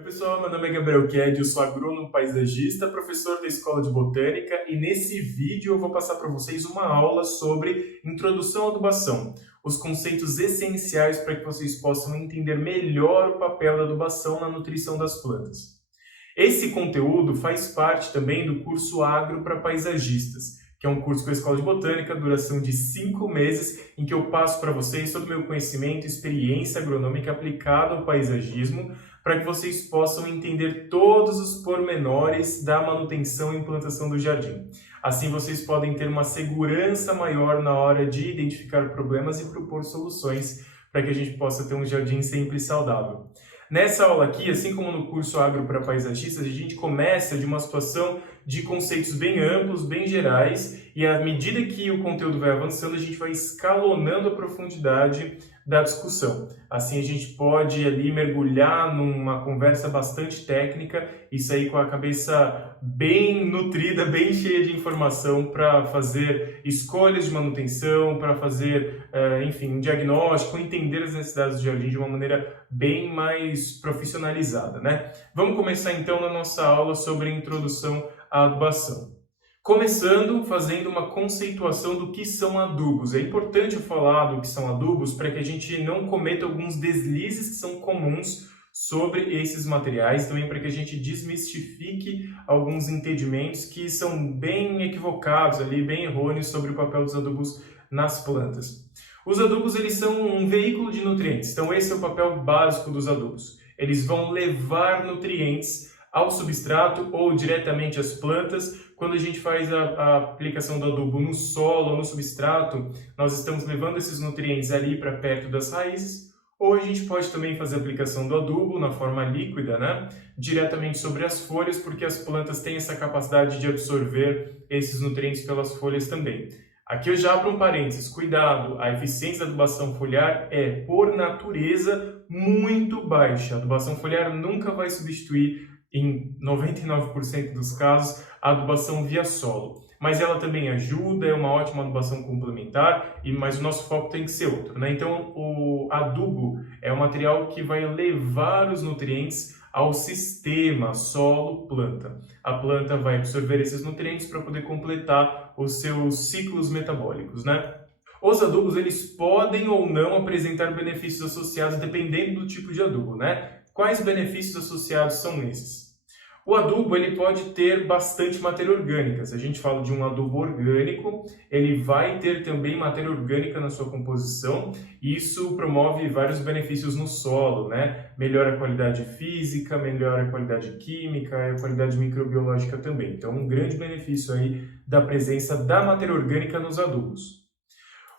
Oi pessoal, meu nome é Gabriel Ked, eu sou agrônomo paisagista, professor da Escola de Botânica e nesse vídeo eu vou passar para vocês uma aula sobre introdução à adubação, os conceitos essenciais para que vocês possam entender melhor o papel da adubação na nutrição das plantas. Esse conteúdo faz parte também do curso Agro para Paisagistas, que é um curso com a Escola de Botânica, duração de 5 meses, em que eu passo para vocês todo o meu conhecimento e experiência agronômica aplicada ao paisagismo, para que vocês possam entender todos os pormenores da manutenção e implantação do jardim. Assim vocês podem ter uma segurança maior na hora de identificar problemas e propor soluções para que a gente possa ter um jardim sempre saudável. Nessa aula aqui, assim como no curso Agro para Paisagistas, a gente começa de uma situação de conceitos bem amplos, bem gerais, e à medida que o conteúdo vai avançando, a gente vai escalonando a profundidade da discussão. Assim a gente pode ali mergulhar numa conversa bastante técnica e sair com a cabeça bem nutrida, bem cheia de informação para fazer escolhas de manutenção, para fazer, enfim, um diagnóstico, entender as necessidades do jardim de uma maneira bem mais profissionalizada, né? Vamos começar então na nossa aula sobre a introdução à adubação. Começando fazendo uma conceituação do que são adubos. É importante eu falar do que são adubos para que a gente não cometa alguns deslizes que são comuns sobre esses materiais, também para que a gente desmistifique alguns entendimentos que são bem equivocados ali, bem errôneos sobre o papel dos adubos nas plantas. Os adubos eles são um veículo de nutrientes, então esse é o papel básico dos adubos. Eles vão levar nutrientes ao substrato ou diretamente às plantas. Quando a gente faz a aplicação do adubo no solo ou no substrato, nós estamos levando esses nutrientes ali para perto das raízes, ou a gente pode também fazer a aplicação do adubo na forma líquida, né? Diretamente sobre as folhas, porque as plantas têm essa capacidade de absorver esses nutrientes pelas folhas também. Aqui eu já abro um parênteses, cuidado, a eficiência da adubação foliar é, por natureza, muito baixa. A adubação foliar nunca vai substituir, em 99% dos casos, a adubação via solo. Mas ela também ajuda, é uma ótima adubação complementar, mas o nosso foco tem que ser outro, né? Então, o adubo é um material que vai levar os nutrientes ao sistema solo-planta. A planta vai absorver esses nutrientes para poder completar os seus ciclos metabólicos, né? Os adubos, eles podem ou não apresentar benefícios associados dependendo do tipo de adubo, né? Quais benefícios associados são esses? O adubo ele pode ter bastante matéria orgânica. Se a gente fala de um adubo orgânico, ele vai ter também matéria orgânica na sua composição e isso promove vários benefícios no solo, né? Melhora a qualidade física, melhora a qualidade química e a qualidade microbiológica também. Então, um grande benefício aí da presença da matéria orgânica nos adubos.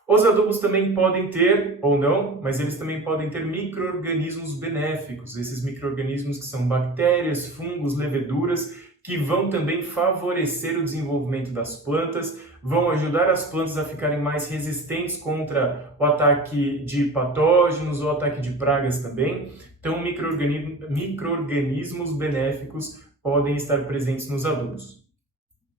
Os adubos também podem ter, ou não, mas eles também podem ter micro-organismos benéficos. Esses micro-organismos que são bactérias, fungos, leveduras, que vão também favorecer o desenvolvimento das plantas, vão ajudar as plantas a ficarem mais resistentes contra o ataque de patógenos ou ataque de pragas também. Então, micro-organismos benéficos podem estar presentes nos adubos.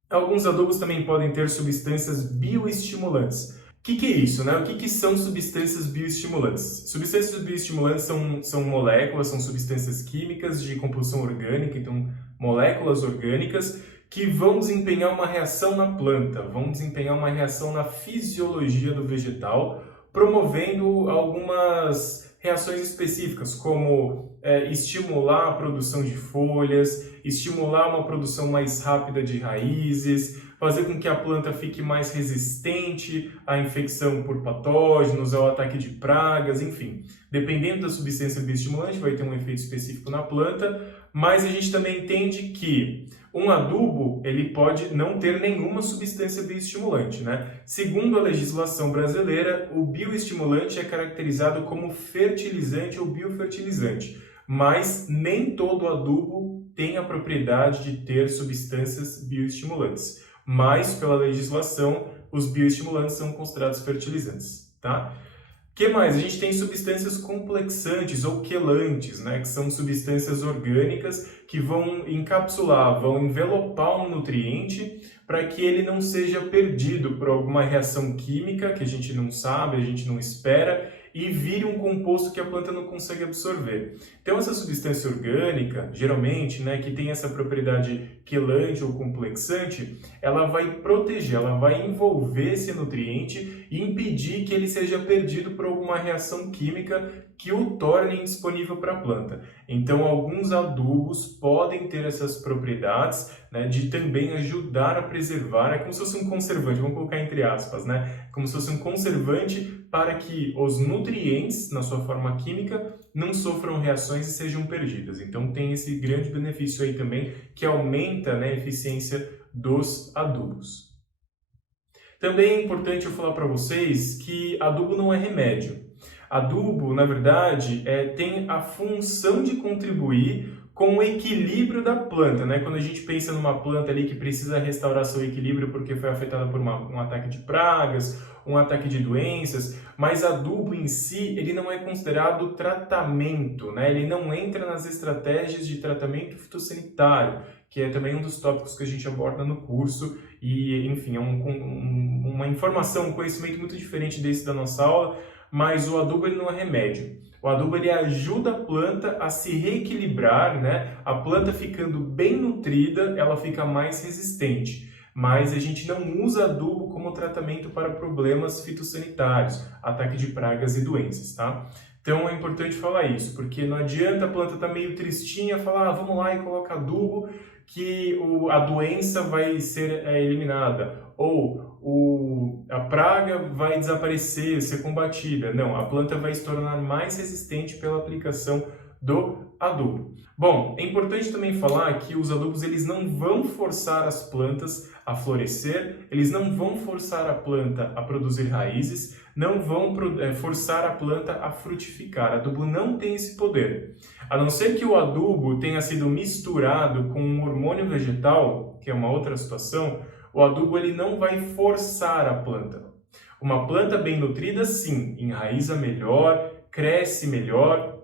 Alguns adubos também podem ter substâncias bioestimulantes. O que é isso, né? O que são substâncias bioestimulantes? Substâncias bioestimulantes são moléculas, são substâncias químicas de composição orgânica, então moléculas orgânicas que vão desempenhar uma reação na planta, vão desempenhar uma reação na fisiologia do vegetal, promovendo algumas reações específicas, como estimular a produção de folhas, estimular uma produção mais rápida de raízes, fazer com que a planta fique mais resistente à infecção por patógenos, ao ataque de pragas, enfim. Dependendo da substância bioestimulante, vai ter um efeito específico na planta, mas a gente também entende que um adubo ele pode não ter nenhuma substância bioestimulante, né? Segundo a legislação brasileira, o bioestimulante é caracterizado como fertilizante ou biofertilizante, mas nem todo adubo tem a propriedade de ter substâncias bioestimulantes. Mas, pela legislação, os bioestimulantes são considerados fertilizantes, tá? O que mais? A gente tem substâncias complexantes ou quelantes, né? Que são substâncias orgânicas que vão encapsular, vão envelopar um nutriente para que ele não seja perdido por alguma reação química que a gente não sabe, a gente não espera, e vire um composto que a planta não consegue absorver. Então essa substância orgânica, geralmente, né, que tem essa propriedade quelante ou complexante, ela vai proteger, ela vai envolver esse nutriente e impedir que ele seja perdido por alguma reação química que o torne indisponível para a planta. Então alguns adubos podem ter essas propriedades, né, de também ajudar a preservar, é como se fosse um conservante, vamos colocar entre aspas, né, como se fosse um conservante para que os nutrientes, na sua forma química, não sofram reações e sejam perdidas. Então tem esse grande benefício aí também, que aumenta, né, a eficiência dos adubos. Também é importante eu falar para vocês que adubo não é remédio. Adubo, na verdade, tem a função de contribuir com o equilíbrio da planta, né? Quando a gente pensa numa planta ali que precisa restaurar seu equilíbrio porque foi afetada por um ataque de pragas, um ataque de doenças, mas adubo em si, ele não é considerado tratamento, né? Ele não entra nas estratégias de tratamento fitossanitário, que é também um dos tópicos que a gente aborda no curso e, enfim, é uma informação, um conhecimento muito diferente desse da nossa aula, mas o adubo ele não é remédio. O adubo ele ajuda a planta a se reequilibrar, né? A planta ficando bem nutrida, ela fica mais resistente. Mas a gente não usa adubo como tratamento para problemas fitossanitários, ataque de pragas e doenças, tá? Então é importante falar isso, porque não adianta a planta estar meio tristinha, falar, vamos lá e coloca adubo que a doença vai ser eliminada, ou a praga vai desaparecer, ser combatida. Não, a planta vai se tornar mais resistente pela aplicação do adubo. Bom, é importante também falar que os adubos eles não vão forçar as plantas a florescer, eles não vão forçar a planta a produzir raízes, não vão forçar a planta a frutificar. Adubo não tem esse poder. A não ser que o adubo tenha sido misturado com um hormônio vegetal, que é uma outra situação, o adubo ele não vai forçar a planta. Uma planta bem nutrida, sim, enraiza melhor, cresce melhor,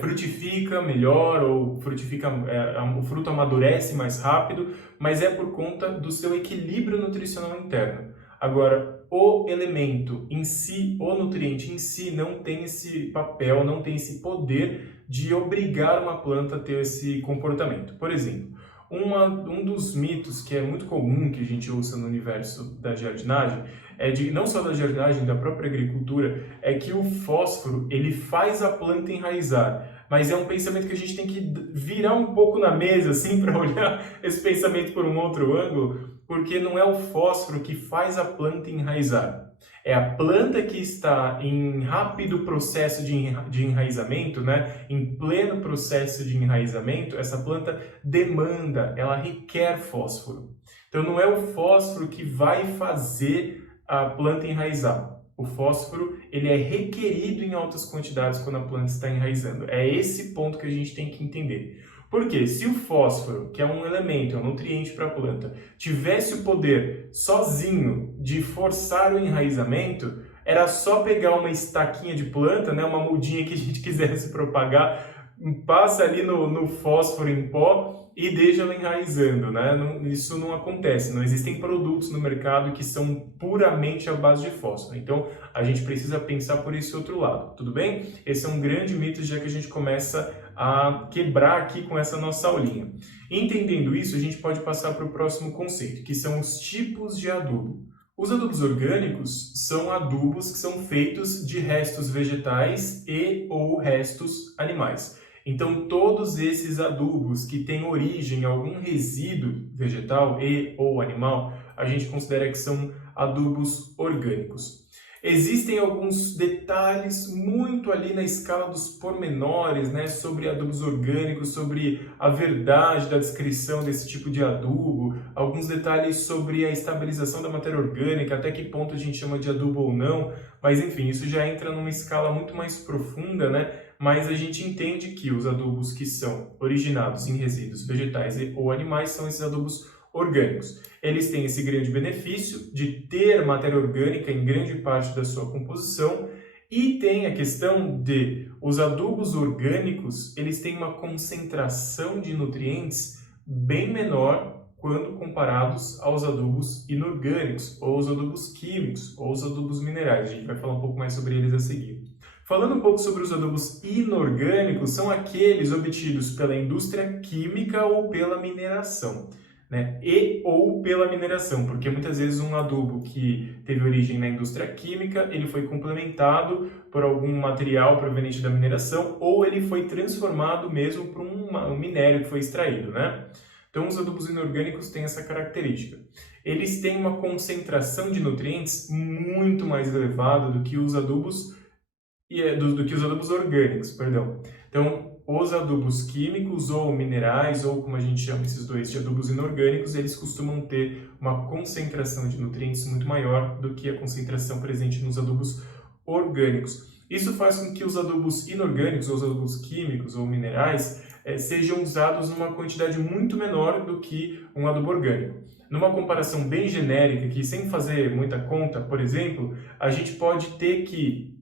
frutifica melhor ou o fruto amadurece mais rápido, mas é por conta do seu equilíbrio nutricional interno. Agora, o elemento em si, o nutriente em si, não tem esse papel, não tem esse poder de obrigar uma planta a ter esse comportamento. Por exemplo, um dos mitos que é muito comum que a gente ouça no universo da jardinagem, não só da jardinagem, da própria agricultura, é que o fósforo ele faz a planta enraizar. Mas é um pensamento que a gente tem que virar um pouco na mesa assim para olhar esse pensamento por um outro ângulo, porque não é o fósforo que faz a planta enraizar. É a planta que está em rápido processo de enraizamento, né? Em pleno processo de enraizamento, essa planta demanda, ela requer fósforo. Então não é o fósforo que vai fazer a planta enraizar. O fósforo ele é requerido em altas quantidades quando a planta está enraizando. É esse ponto que a gente tem que entender. Porque se o fósforo, que é um elemento, é um nutriente para a planta, tivesse o poder sozinho de forçar o enraizamento, era só pegar uma estaquinha de planta, né, uma mudinha que a gente quisesse propagar, passa ali no fósforo em pó e deixa ela enraizando, né? Isso não acontece, não existem produtos no mercado que são puramente à base de fósforo. Então, a gente precisa pensar por esse outro lado, tudo bem? Esse é um grande mito, já que a gente começa a quebrar aqui com essa nossa aulinha. Entendendo isso, a gente pode passar para o próximo conceito, que são os tipos de adubo. Os adubos orgânicos são adubos que são feitos de restos vegetais e ou restos animais. Então, todos esses adubos que têm origem em algum resíduo vegetal e ou animal, a gente considera que são adubos orgânicos. Existem alguns detalhes muito ali na escala dos pormenores, né, sobre adubos orgânicos, sobre a verdade da descrição desse tipo de adubo, alguns detalhes sobre a estabilização da matéria orgânica, até que ponto a gente chama de adubo ou não, mas enfim, isso já entra numa escala muito mais profunda, né? Mas a gente entende que os adubos que são originados em resíduos vegetais ou animais são esses adubos orgânicos. Eles têm esse grande benefício de ter matéria orgânica em grande parte da sua composição e tem a questão de os adubos orgânicos, eles têm uma concentração de nutrientes bem menor quando comparados aos adubos inorgânicos, ou os adubos químicos, ou os adubos minerais. A gente vai falar um pouco mais sobre eles a seguir. Falando um pouco sobre os adubos inorgânicos, são aqueles obtidos pela indústria química ou pela mineração, né? E ou pela mineração, porque muitas vezes um adubo que teve origem na indústria química, ele foi complementado por algum material proveniente da mineração, ou ele foi transformado mesmo por um minério que foi extraído, né? Então, os adubos inorgânicos têm essa característica. Eles têm uma concentração de nutrientes muito mais elevada do que os adubos do que os adubos orgânicos, perdão. Então, os adubos químicos ou minerais, ou como a gente chama esses dois de adubos inorgânicos, eles costumam ter uma concentração de nutrientes muito maior do que a concentração presente nos adubos orgânicos. Isso faz com que os adubos inorgânicos, ou os adubos químicos ou minerais, sejam usados numa quantidade muito menor do que um adubo orgânico. Numa comparação bem genérica, que sem fazer muita conta, por exemplo, a gente pode ter que,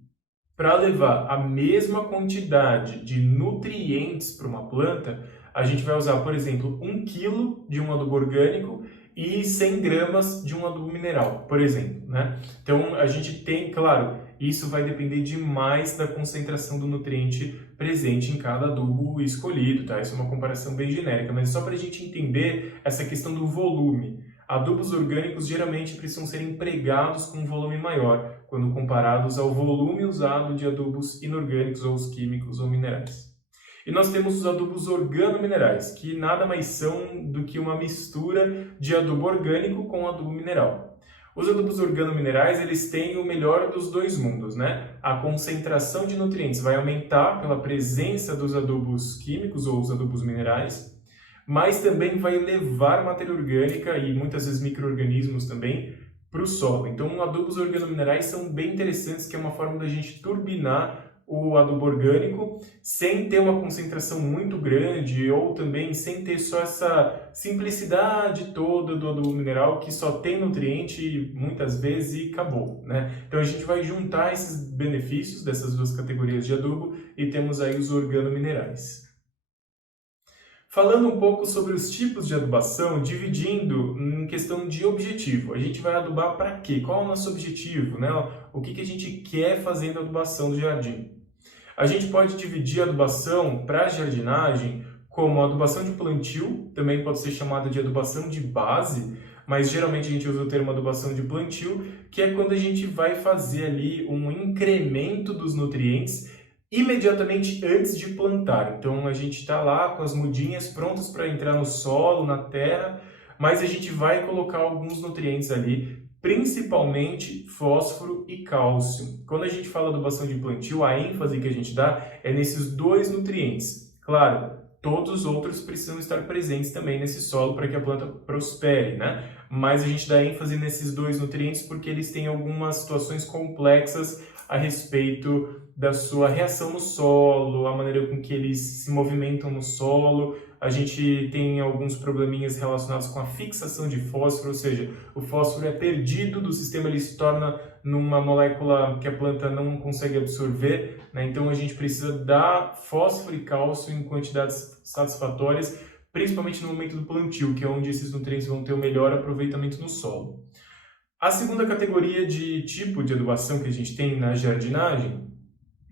para levar a mesma quantidade de nutrientes para uma planta, a gente vai usar, por exemplo, 1 kg de um adubo orgânico e 100 gramas de um adubo mineral, por exemplo, né? Então, a gente tem, claro, isso vai depender demais da concentração do nutriente presente em cada adubo escolhido, tá? Isso é uma comparação bem genérica, mas só para a gente entender essa questão do volume. Adubos orgânicos geralmente precisam ser empregados com um volume maior, quando comparados ao volume usado de adubos inorgânicos ou os químicos ou minerais. E nós temos os adubos organominerais, que nada mais são do que uma mistura de adubo orgânico com adubo mineral. Os adubos organominerais, eles têm o melhor dos dois mundos, né? A concentração de nutrientes vai aumentar pela presença dos adubos químicos ou os adubos minerais, mas também vai levar matéria orgânica e muitas vezes micro-organismos também para o solo. Então, adubos organominerais são bem interessantes, que é uma forma da gente turbinar o adubo orgânico sem ter uma concentração muito grande ou também sem ter só essa simplicidade toda do adubo mineral que só tem nutriente muitas vezes e acabou, né? Então a gente vai juntar esses benefícios dessas duas categorias de adubo e temos aí os organominerais. Falando um pouco sobre os tipos de adubação, dividindo em questão de objetivo. A gente vai adubar para quê? Qual é o nosso objetivo, né? O que a gente quer fazendo a adubação do jardim? A gente pode dividir a adubação para jardinagem como adubação de plantio, também pode ser chamada de adubação de base, mas geralmente a gente usa o termo adubação de plantio, que é quando a gente vai fazer ali um incremento dos nutrientes imediatamente antes de plantar. Então a gente está lá com as mudinhas prontas para entrar no solo, na terra, mas a gente vai colocar alguns nutrientes ali, principalmente fósforo e cálcio. Quando a gente fala adubação de plantio, a ênfase que a gente dá é nesses dois nutrientes. Claro, todos os outros precisam estar presentes também nesse solo para que a planta prospere, né? Mas a gente dá ênfase nesses dois nutrientes porque eles têm algumas situações complexas a respeito da sua reação no solo, a maneira com que eles se movimentam no solo. A gente tem alguns probleminhas relacionados com a fixação de fósforo, ou seja, o fósforo é perdido do sistema, ele se torna numa molécula que a planta não consegue absorver, né? Então a gente precisa dar fósforo e cálcio em quantidades satisfatórias, principalmente no momento do plantio, que é onde esses nutrientes vão ter o melhor aproveitamento no solo. A segunda categoria de tipo de adubação que a gente tem na jardinagem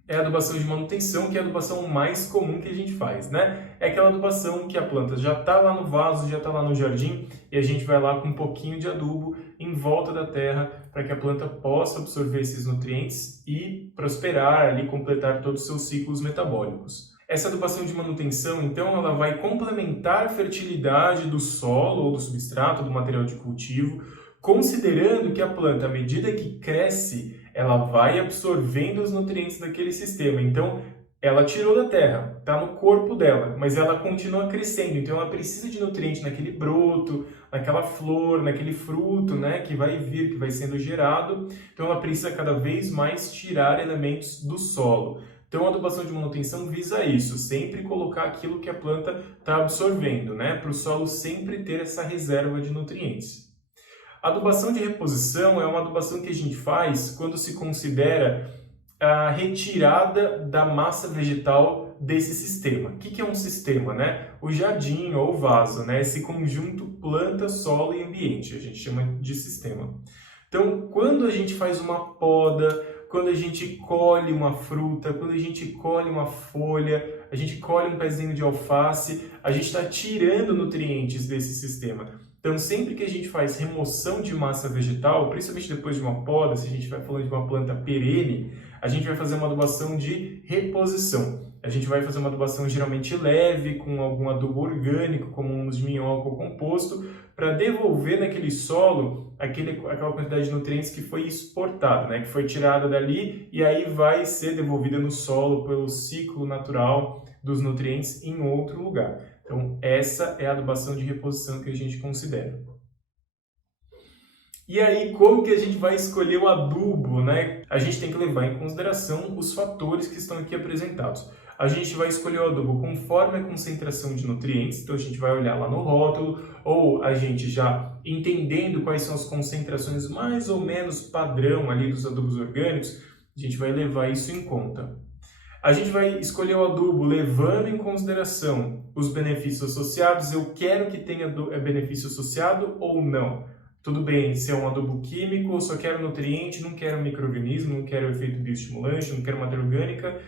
é a adubação de manutenção, que é a adubação mais comum que a gente faz, né? É aquela adubação que a planta já está lá no vaso, já está lá no jardim, e a gente vai lá com um pouquinho de adubo em volta da terra para que a planta possa absorver esses nutrientes e prosperar ali, completar todos os seus ciclos metabólicos. Essa adubação de manutenção, então, ela vai complementar a fertilidade do solo ou do substrato, do material de cultivo, considerando que a planta, à medida que cresce, ela vai absorvendo os nutrientes daquele sistema. Então, ela tirou da terra, está no corpo dela, mas ela continua crescendo. Então, ela precisa de nutriente naquele broto, naquela flor, naquele fruto, né, que vai vir, que vai sendo gerado. Então, ela precisa cada vez mais tirar elementos do solo. Então, a adubação de manutenção visa isso, sempre colocar aquilo que a planta está absorvendo, né, para o solo sempre ter essa reserva de nutrientes. A adubação de reposição é uma adubação que a gente faz quando se considera a retirada da massa vegetal desse sistema. O que é um sistema, né? O jardim ou o vaso, né? Esse conjunto planta, solo e ambiente, a gente chama de sistema. Então, quando a gente faz uma poda, quando a gente colhe uma fruta, quando a gente colhe uma folha, a gente colhe um pezinho de alface, a gente está tirando nutrientes desse sistema. Então, sempre que a gente faz remoção de massa vegetal, principalmente depois de uma poda, se a gente vai falando de uma planta perene, a gente vai fazer uma adubação de reposição. A gente vai fazer uma adubação geralmente leve, com algum adubo orgânico, como humus de minhoca ou composto, para devolver naquele solo aquela quantidade de nutrientes que foi exportada, né? Que foi tirada dali e aí vai ser devolvida no solo pelo ciclo natural dos nutrientes em outro lugar. Então, essa é a adubação de reposição que a gente considera. E aí, como que a gente vai escolher o adubo, né? A gente tem que levar em consideração os fatores que estão aqui apresentados. A gente vai escolher o adubo conforme a concentração de nutrientes, então a gente vai olhar lá no rótulo, ou a gente já entendendo quais são as concentrações mais ou menos padrão ali dos adubos orgânicos, a gente vai levar isso em conta. A gente vai escolher o adubo levando em consideração os benefícios associados. Eu quero que tenha benefício associado ou não? Tudo bem, se é um adubo químico, eu só quero nutriente, não quero micro-organismo, não quero efeito bioestimulante, não quero matéria orgânica.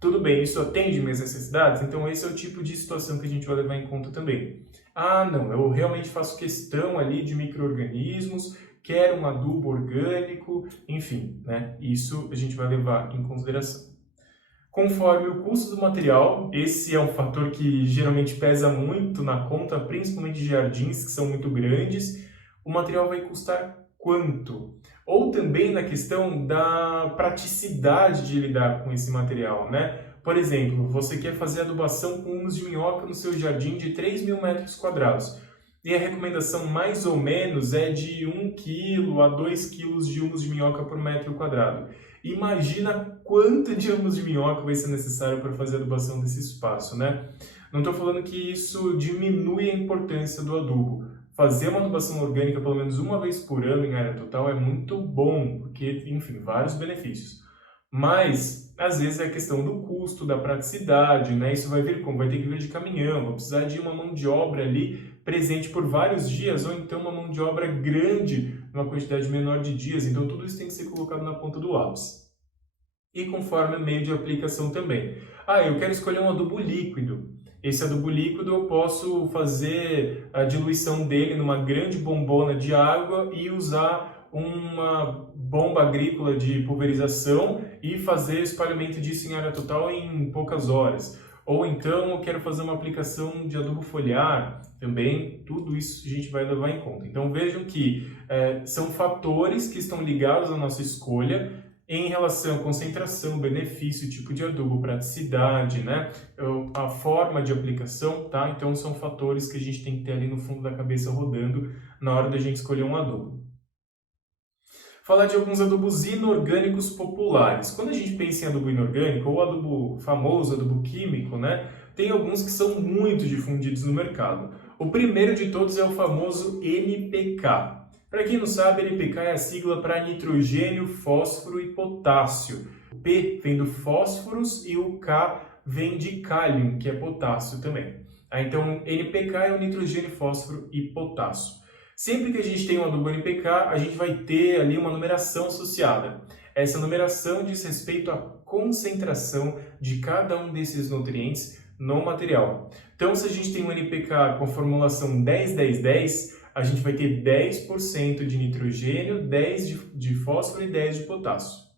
Tudo bem, isso atende minhas necessidades? Então esse é o tipo de situação que a gente vai levar em conta também. Ah, não, eu realmente faço questão ali de micro-organismos, quero um adubo orgânico, enfim, né? Isso a gente vai levar em consideração. Conforme o custo do material, esse é um fator que geralmente pesa muito na conta, principalmente de jardins que são muito grandes. O material vai custar quanto? Ou também na questão da praticidade de lidar com esse material, né? Por exemplo, você quer fazer adubação com humus de minhoca no seu jardim de 3.000 metros quadrados. E a recomendação mais ou menos é de 1 kg a 2 kg de humus de minhoca por metro quadrado. Imagina quanto de humus de minhoca vai ser necessário para fazer a adubação desse espaço, né? Não estou falando que isso diminui a importância do adubo. Fazer uma adubação orgânica pelo menos uma vez por ano em área total é muito bom, porque, enfim, vários benefícios. Mas, às vezes, é a questão do custo, da praticidade, né? Isso vai vir como? Vai ter que vir de caminhão, vai precisar de uma mão de obra ali presente por vários dias, ou então uma mão de obra grande, numa quantidade menor de dias. Então, tudo isso tem que ser colocado na ponta do lápis. E conforme o meio de aplicação também. Ah, eu quero escolher um adubo líquido. Esse adubo líquido eu posso fazer a diluição dele numa grande bombona de água e usar uma bomba agrícola de pulverização e fazer o espalhamento disso em área total em poucas horas. Ou então eu quero fazer uma aplicação de adubo foliar, também tudo isso a gente vai levar em conta. Então vejam que são fatores que estão ligados à nossa escolha em relação à concentração, benefício, tipo de adubo, praticidade, né? A forma de aplicação, tá? Então são fatores que a gente tem que ter ali no fundo da cabeça rodando na hora da gente escolher um adubo. Falar de alguns adubos inorgânicos populares. Quando a gente pensa em adubo inorgânico, ou adubo famoso, adubo químico, né? Tem alguns que são muito difundidos no mercado. O primeiro de todos é o famoso NPK. Para quem não sabe, NPK é a sigla para nitrogênio, fósforo e potássio. O P vem do fósforos e o K vem de cálium, que é potássio também. Então, NPK é o nitrogênio, fósforo e potássio. Sempre que a gente tem um adubo NPK, a gente vai ter ali uma numeração associada. Essa numeração diz respeito à concentração de cada um desses nutrientes no material. Então, se a gente tem um NPK com a formulação 10-10-10, a gente vai ter 10% de nitrogênio, 10% de fósforo e 10% de potássio.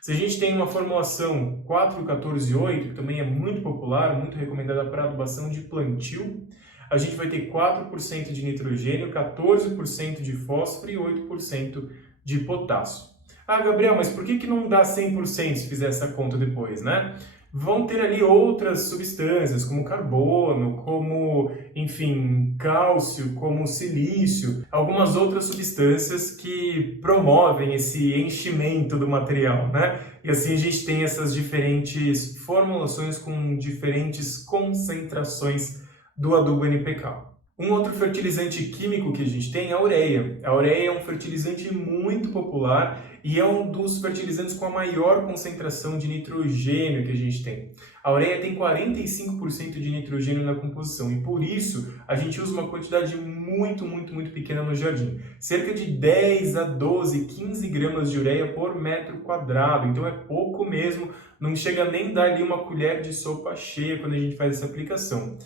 Se a gente tem uma formulação 4-14-8, que também é muito popular, muito recomendada para adubação de plantio, a gente vai ter 4% de nitrogênio, 14% de fósforo e 8% de potássio. Ah, Gabriel, mas por que não dá 100% se fizer essa conta depois, né? Vão ter ali outras substâncias, como carbono, como, enfim, cálcio, como silício, algumas outras substâncias que promovem esse enchimento do material, né? E assim a gente tem essas diferentes formulações com diferentes concentrações do adubo NPK. Um outro fertilizante químico que a gente tem é a ureia. A ureia é um fertilizante muito popular e é um dos fertilizantes com a maior concentração de nitrogênio que a gente tem. A ureia tem 45% de nitrogênio na composição e por isso a gente usa uma quantidade muito pequena no jardim. Cerca de 10 a 12, 15 gramas de ureia por metro quadrado, então é pouco mesmo, não chega nem a dar ali uma colher de sopa cheia quando a gente faz essa aplicação.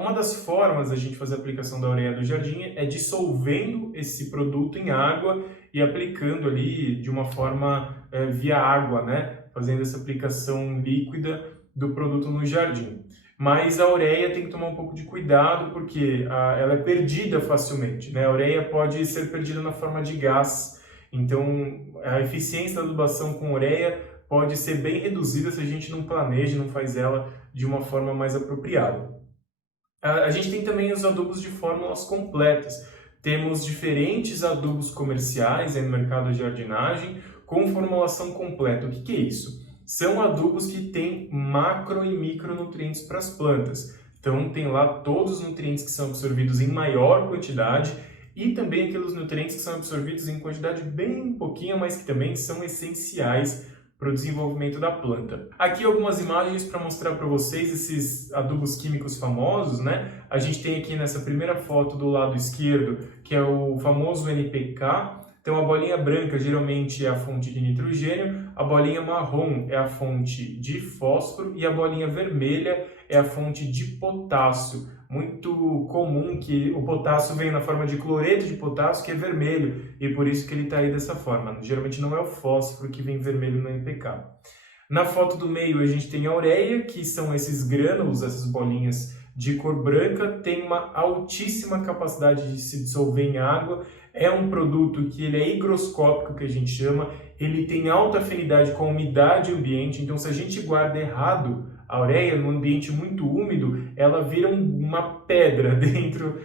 Uma das formas da gente fazer a aplicação da ureia do jardim é dissolvendo esse produto em água e aplicando ali de uma forma via água, né? Fazendo essa aplicação líquida do produto no jardim. Mas a ureia tem que tomar um pouco de cuidado porque ela é perdida facilmente, né? A ureia pode ser perdida na forma de gás, então a eficiência da adubação com ureia pode ser bem reduzida se a gente não planeja, não faz ela de uma forma mais apropriada. A gente tem também os adubos de fórmulas completas. Temos diferentes adubos comerciais aí no mercado de jardinagem com formulação completa. O que é isso? São adubos que têm macro e micronutrientes para as plantas. Então tem lá todos os nutrientes que são absorvidos em maior quantidade e também aqueles nutrientes que são absorvidos em quantidade bem pouquinha, mas que também são essenciais para o desenvolvimento da planta. Aqui algumas imagens para mostrar para vocês esses adubos químicos famosos, né? A gente tem aqui nessa primeira foto do lado esquerdo, que é o famoso NPK. Então a bolinha branca geralmente é a fonte de nitrogênio, a bolinha marrom é a fonte de fósforo e a bolinha vermelha é a fonte de potássio. Muito comum que o potássio venha na forma de cloreto de potássio, que é vermelho, e por isso que ele está aí dessa forma. Geralmente não é o fósforo que vem vermelho no NPK. Na foto do meio a gente tem a ureia, que são esses grânulos, essas bolinhas de cor branca, tem uma altíssima capacidade de se dissolver em água, é um produto que ele é higroscópico, que a gente chama, ele tem alta afinidade com a umidade ambiente, então se a gente guarda errado a ureia num ambiente muito úmido, ela vira uma pedra dentro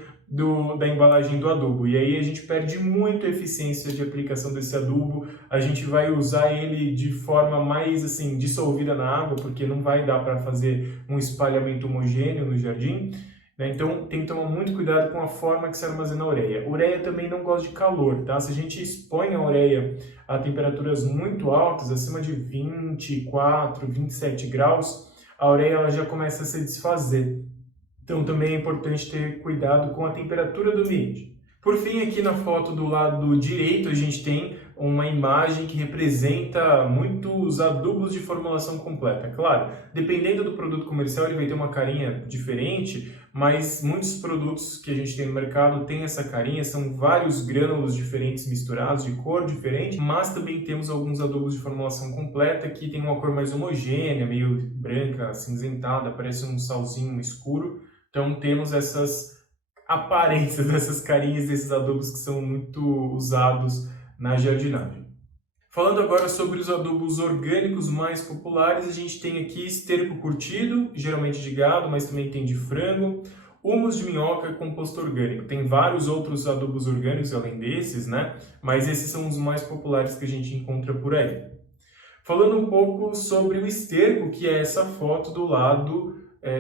da embalagem do adubo. E aí a gente perde muito a eficiência de aplicação desse adubo, a gente vai usar ele de forma mais assim, dissolvida na água, porque não vai dar para fazer um espalhamento homogêneo no jardim. Né? Então tem que tomar muito cuidado com a forma que se armazena a ureia. A ureia também não gosta de calor, tá? Se a gente expõe a ureia a temperaturas muito altas, acima de 24, 27 graus, a ureia ela já começa a se desfazer. Então também é importante ter cuidado com a temperatura do ambiente. Por fim, aqui na foto do lado direito, a gente tem uma imagem que representa muitos adubos de formulação completa. Claro, dependendo do produto comercial, ele vai ter uma carinha diferente, mas muitos produtos que a gente tem no mercado têm essa carinha, são vários grânulos diferentes misturados, de cor diferente, mas também temos alguns adubos de formulação completa que tem uma cor mais homogênea, meio branca, acinzentada, parece um salzinho escuro. Então temos essas aparências dessas carinhas desses adubos que são muito usados na jardinagem. Falando agora sobre os adubos orgânicos mais populares, a gente tem aqui esterco curtido, geralmente de gado, mas também tem de frango, humus de minhoca, composto orgânico. Tem vários outros adubos orgânicos além desses, né? Mas esses são os mais populares que a gente encontra por aí. Falando um pouco sobre o esterco, que é essa foto do lado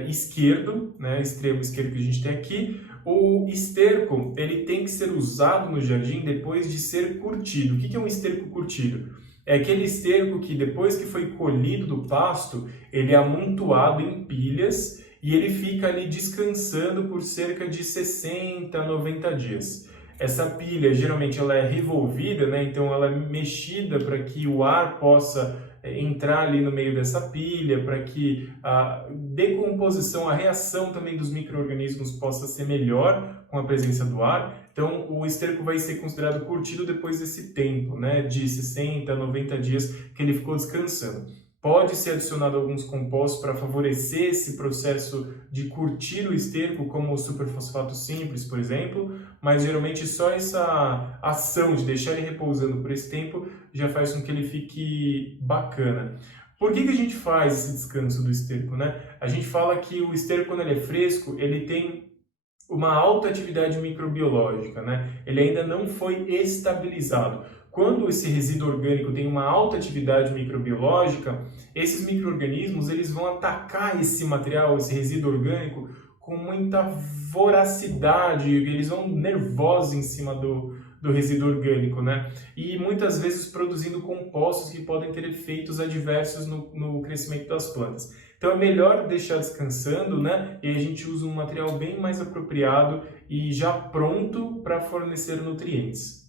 esquerdo, né? Extremo esquerdo que a gente tem aqui. O esterco ele tem que ser usado no jardim depois de ser curtido. O que é um esterco curtido? É aquele esterco que depois que foi colhido do pasto, ele é amontoado em pilhas e ele fica ali descansando por cerca de 60 a 90 dias. Essa pilha geralmente ela é revolvida, né? Então ela é mexida para que o ar possa entrar ali no meio dessa pilha, para que a decomposição, a reação também dos micro-organismos possa ser melhor com a presença do ar. Então o esterco vai ser considerado curtido depois desse tempo, né, de 60 a 90 dias que ele ficou descansando. Pode ser adicionado alguns compostos para favorecer esse processo de curtir o esterco, como o superfosfato simples, por exemplo, mas geralmente só essa ação de deixar ele repousando por esse tempo já faz com que ele fique bacana. Por que a gente faz esse descanso do esterco, né? A gente fala que o esterco, quando ele é fresco, ele tem uma alta atividade microbiológica, né? Ele ainda não foi estabilizado. Quando esse resíduo orgânico tem uma alta atividade microbiológica, esses micro-organismos eles vão atacar esse material, esse resíduo orgânico, com muita voracidade, eles vão nervosos em cima do resíduo orgânico, né? E muitas vezes produzindo compostos que podem ter efeitos adversos no crescimento das plantas. Então é melhor deixar descansando, né? E a gente usa um material bem mais apropriado e já pronto para fornecer nutrientes.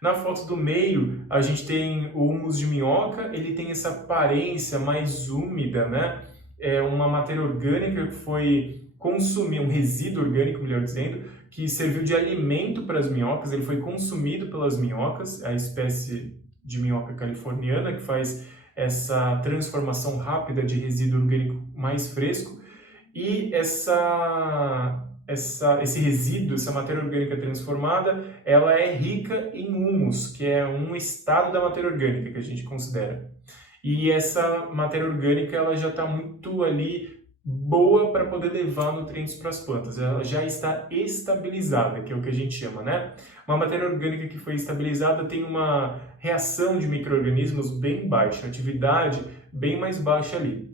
Na foto do meio, a gente tem o humus de minhoca, ele tem essa aparência mais úmida, né? É uma matéria orgânica que foi consumir, um resíduo orgânico, melhor dizendo, que serviu de alimento para as minhocas, ele foi consumido pelas minhocas, a espécie de minhoca californiana, que faz essa transformação rápida de resíduo orgânico mais fresco, e esse resíduo, essa matéria orgânica transformada, ela é rica em humus, que é um estado da matéria orgânica que a gente considera. E essa matéria orgânica ela já está muito ali boa para poder levar nutrientes para as plantas. Ela já está estabilizada, que é o que a gente chama, né? Uma matéria orgânica que foi estabilizada tem uma reação de micro-organismos bem baixa, atividade bem mais baixa ali.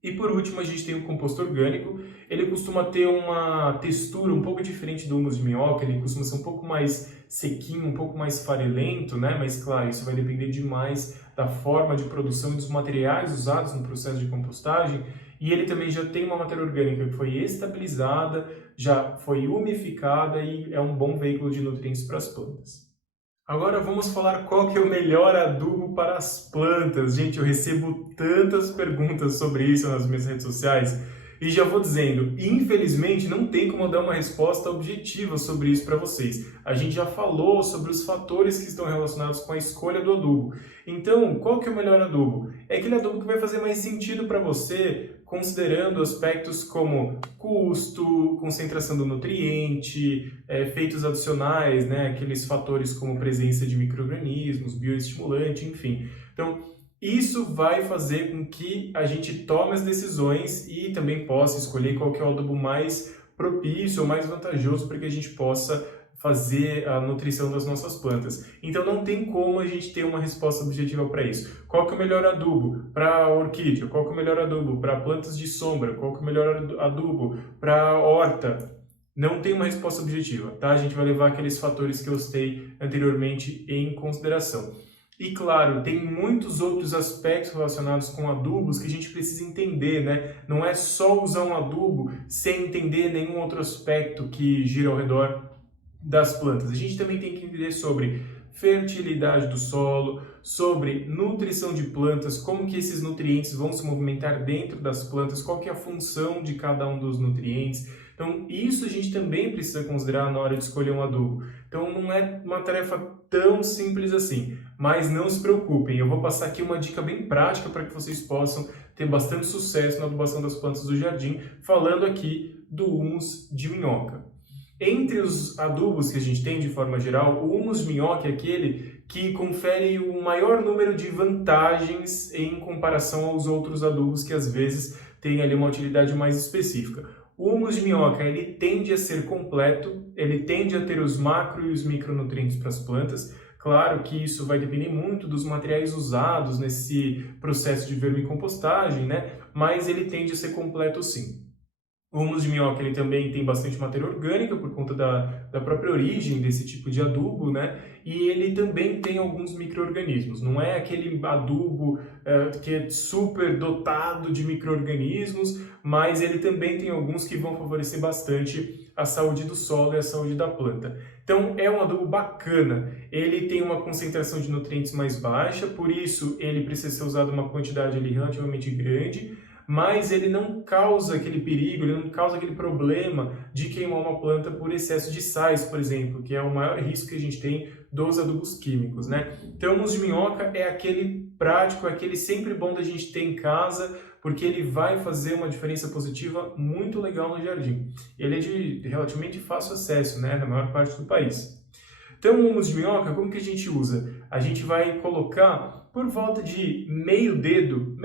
E por último, a gente tem o composto orgânico. Ele costuma ter uma textura um pouco diferente do humus de minhoca, ele costuma ser um pouco mais sequinho, um pouco mais farelento, né? Mas claro, isso vai depender demais da forma de produção e dos materiais usados no processo de compostagem. E ele também já tem uma matéria orgânica que foi estabilizada, já foi umificada e é um bom veículo de nutrientes para as plantas. Agora vamos falar qual que é o melhor adubo para as plantas. Gente, eu recebo tantas perguntas sobre isso nas minhas redes sociais e já vou dizendo, infelizmente não tem como eu dar uma resposta objetiva sobre isso para vocês. A gente já falou sobre os fatores que estão relacionados com a escolha do adubo. Então, qual que é o melhor adubo? É aquele adubo que vai fazer mais sentido para você, considerando aspectos como custo, concentração do nutriente, efeitos adicionais, né? Aqueles fatores como presença de micro-organismos, bioestimulante, enfim. Então, isso vai fazer com que a gente tome as decisões e também possa escolher qual que é o adubo mais propício ou mais vantajoso para que a gente possa fazer a nutrição das nossas plantas. Então não tem como a gente ter uma resposta objetiva para isso. Qual que é o melhor adubo para orquídea? Qual que é o melhor adubo para plantas de sombra? Qual que é o melhor adubo para horta? Não tem uma resposta objetiva, tá? A gente vai levar aqueles fatores que eu citei anteriormente em consideração. E claro, tem muitos outros aspectos relacionados com adubos que a gente precisa entender, né? Não é só usar um adubo sem entender nenhum outro aspecto que gira ao redor das plantas. A gente também tem que entender sobre fertilidade do solo, sobre nutrição de plantas, como que esses nutrientes vão se movimentar dentro das plantas, qual que é a função de cada um dos nutrientes. Então, isso a gente também precisa considerar na hora de escolher um adubo. Então, não é uma tarefa tão simples assim, mas não se preocupem, eu vou passar aqui uma dica bem prática para que vocês possam ter bastante sucesso na adubação das plantas do jardim, falando aqui do humus de minhoca. Entre os adubos que a gente tem de forma geral, o humus de minhoca é aquele que confere o maior número de vantagens em comparação aos outros adubos que às vezes têm ali uma utilidade mais específica. O humus de minhoca ele tende a ser completo, ele tende a ter os macro e os micronutrientes para as plantas. Claro que isso vai depender muito dos materiais usados nesse processo de vermicompostagem, né? Mas ele tende a ser completo sim. O humus de minhoca ele também tem bastante matéria orgânica por conta da própria origem desse tipo de adubo, né? E ele também tem alguns micro-organismos. Não é aquele adubo que é super dotado de micro-organismos, mas ele também tem alguns que vão favorecer bastante a saúde do solo e a saúde da planta. Então é um adubo bacana, ele tem uma concentração de nutrientes mais baixa, por isso ele precisa ser usado uma quantidade ali relativamente grande, mas ele não causa aquele perigo, ele não causa aquele problema de queimar uma planta por excesso de sais, por exemplo, que é o maior risco que a gente tem dos adubos químicos, né? Então, o humus de minhoca é aquele prático, é aquele sempre bom da gente ter em casa, porque ele vai fazer uma diferença positiva muito legal no jardim. Ele é de relativamente fácil acesso, né, na maior parte do país. Então, o humus de minhoca, como que a gente usa? A gente vai colocar por volta de meio dedo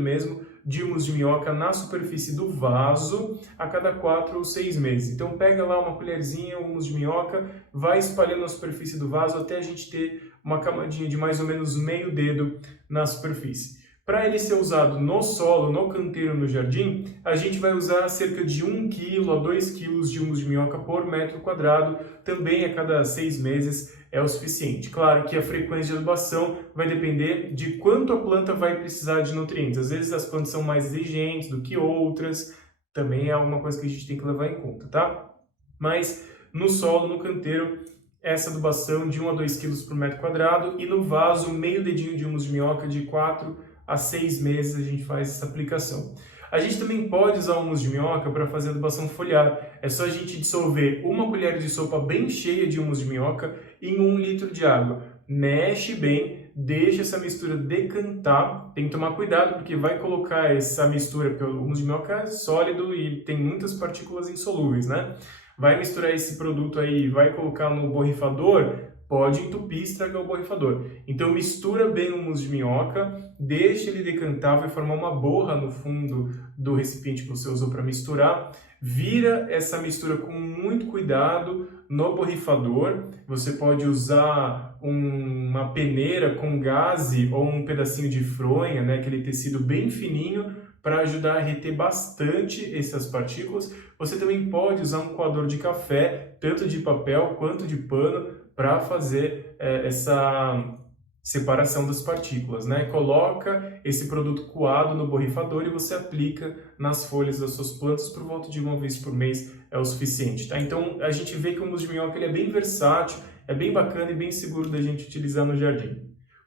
mesmo, de humus de minhoca na superfície do vaso a cada 4 ou 6 meses. Então pega lá uma colherzinha, humus de minhoca, vai espalhando na superfície do vaso até a gente ter uma camadinha de mais ou menos meio dedo na superfície. Para ele ser usado no solo, no canteiro, no jardim, a gente vai usar cerca de 1 kg a 2 kg de humus de minhoca por metro quadrado, também a cada 6 meses é o suficiente. Claro que a frequência de adubação vai depender de quanto a planta vai precisar de nutrientes. Às vezes as plantas são mais exigentes do que outras, também é alguma coisa que a gente tem que levar em conta, tá? Mas no solo, no canteiro, essa adubação de 1 a 2 kg por metro quadrado, e no vaso, meio dedinho de humus de minhoca de 4 a 6 meses a gente faz essa aplicação. A gente também pode usar humus de minhoca para fazer adubação foliar. É só a gente dissolver uma colher de sopa bem cheia de humus de minhoca em 1 litro de água. Mexe bem, deixa essa mistura decantar. Tem que tomar cuidado porque vai colocar essa mistura, porque o humus de minhoca é sólido e tem muitas partículas insolúveis, né? Vai misturar esse produto aí, vai colocar no borrifador, pode entupir e estragar o borrifador. Então mistura bem o humus de minhoca, deixa ele decantar, vai formar uma borra no fundo do recipiente que você usou para misturar. Vira essa mistura com muito cuidado no borrifador. Você pode usar uma peneira com gaze ou um pedacinho de fronha, né, aquele tecido bem fininho, para ajudar a reter bastante essas partículas. Você também pode usar um coador de café, tanto de papel quanto de pano, para fazer essa separação das partículas, né? Coloca esse produto coado no borrifador e você aplica nas folhas das suas plantas por volta de 1 vez por mês, é o suficiente, tá? Então a gente vê que o humus de minhoca ele é bem versátil, é bem bacana e bem seguro da gente utilizar no jardim.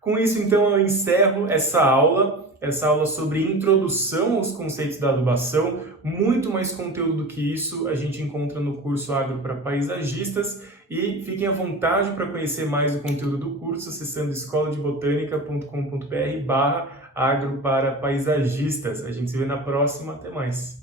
Com isso, então, eu encerro essa aula sobre introdução aos conceitos da adubação. Muito mais conteúdo do que isso a gente encontra no curso Agro para Paisagistas, e fiquem à vontade para conhecer mais o conteúdo do curso acessando escoladebotânica.com.br/agro para paisagistas. A gente se vê na próxima, até mais!